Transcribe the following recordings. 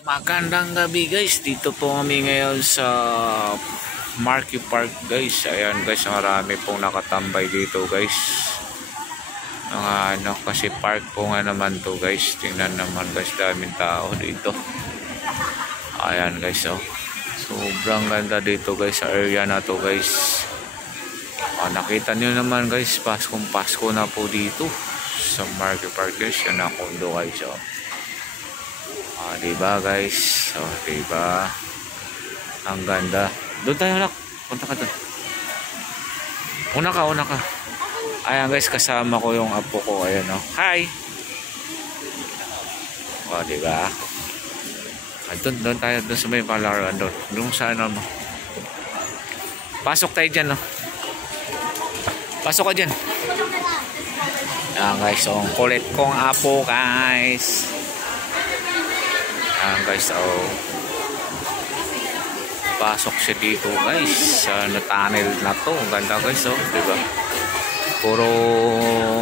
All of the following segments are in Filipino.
Magandang gabi guys, dito po kami ngayon sa Marky Park guys. Ayan guys, marami pong nakatambay dito guys. Mga kasi park po nga naman to guys. Tingnan naman guys, daming tao dito. Ayan guys, oh. Sobrang ganda dito guys sa area na to guys. Nakita nyo naman guys, Pasko na po dito sa Marky Park guys. Yan ang kondo guys, oh. Diba guys, diba ang ganda. Doon tayo anak, punta ka doon. Una ka. Ayan guys, kasama ko yung apo ko. Ayan, oh. Hi. Diba doon tayo, doon sa may palaran doon. Doon sa ano mo. Pasok tayo dyan, oh. Pasok ka dyan. Ayan guys, so kulit kong apo guys. Guys, pasok siya dito guys sa tunnel na to. Ganda guys, diba? Puro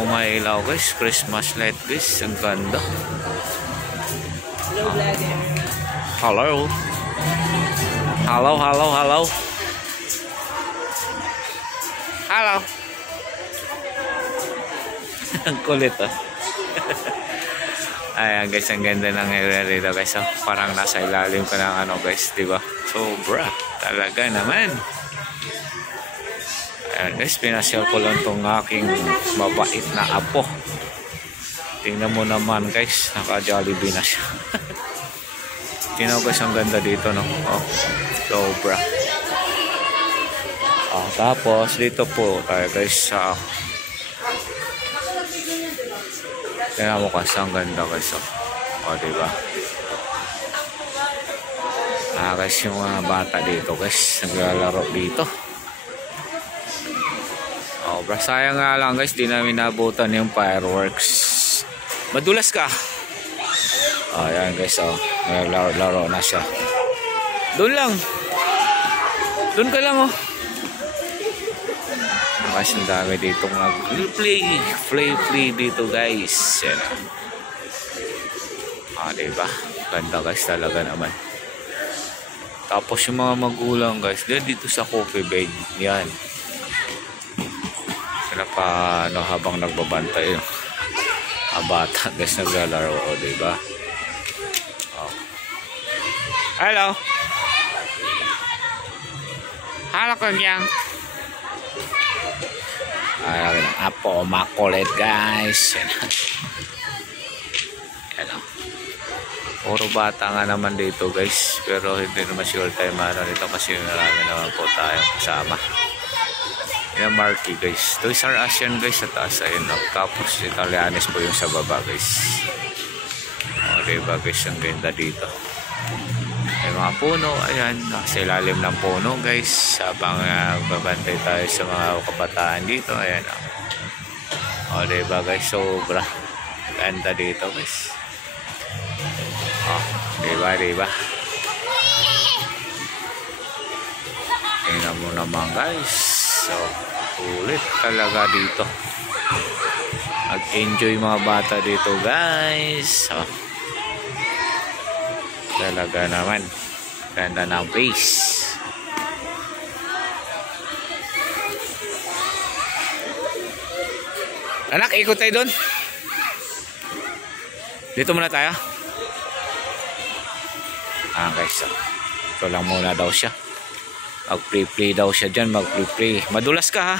may ilaw guys, Christmas light guys. Ang ganda. Hello. Ang kulit, oh. Ayan guys, ang ganda ng area dito guys, oh. Parang nasa ilalim ka ng ano guys, diba? Sobra talaga naman. Ayan guys, pinasyal ko lang tong aking mabait na apo. Tingnan mo naman guys, naka Jollibee na siya. Tingnan guys, ang ganda dito, no? Oh, sobra. Tapos dito po tayo guys sa tingnan mo kasi ang ganda guys, diba? Guys, yung mga bata dito guys, naglalaro dito. Sayang nga lang guys, di namin nabutan yung fireworks. Madulas ka. Ayan guys, naglalaro na siya. Doon lang. Doon ka lang, oh. Mas ang dami dito play dito guys. Yan. Diba? Ganda guys talaga naman. Tapos yung mga magulang guys, dito sa coffee bed. Yan. Sila pa habang nagbabantay yung bata guys naglalaro, diba? Hello. Halo kanyang. Ayan, apo makulit guys. Yan. Puro bata nga naman dito guys, pero hindi naman sure tayo dito kasi marami naman po tayong kasama. Yan ang Marky guys. Toys R Us yan guys sa taas. Ayun, no? Tapos Italianes po yung sa baba guys. Diba guys, ang ganda dito. May mga puno, ayan, nasa ilalim ng puno guys, habang babantay tayo sa mga kabataan dito. Ayan, diba guys, sobra ganda dito guys. Diba tingnan mo naman guys, ulit talaga dito. Mag-enjoy mga bata dito guys. Talaga naman, ganda ng place. Anak, ikot tayo doon. Dito muna tayo. Guys, ito lang muna daw siya. Mag-play daw siya dyan, mag-play. Madulas ka, ha?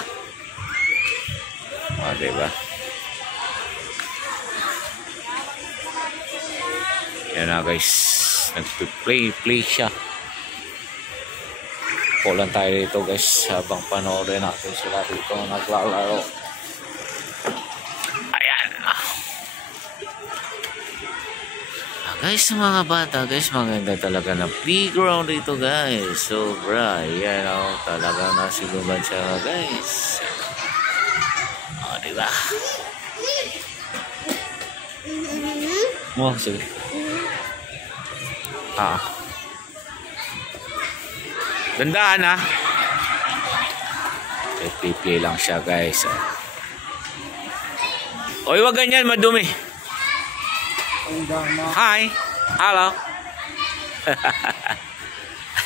Diba? Yan na guys, nag-play siya. Pulan tayo dito guys habang panoorin natin sila dito naglalaro. Ayan. Guys, mga bata guys, maganda talaga na playground dito guys. Sobra. Ayan, talaga nasiluban siya guys. Diba? Sige. Dandaan, ha. Play lang siya guys. Oy, wag ganyan, madumi. Hi. Hello.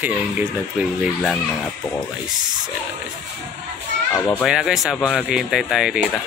Ayan guys, nag-play lang ng apo ko guys. Babay na guys habang naghihintay tayo dito.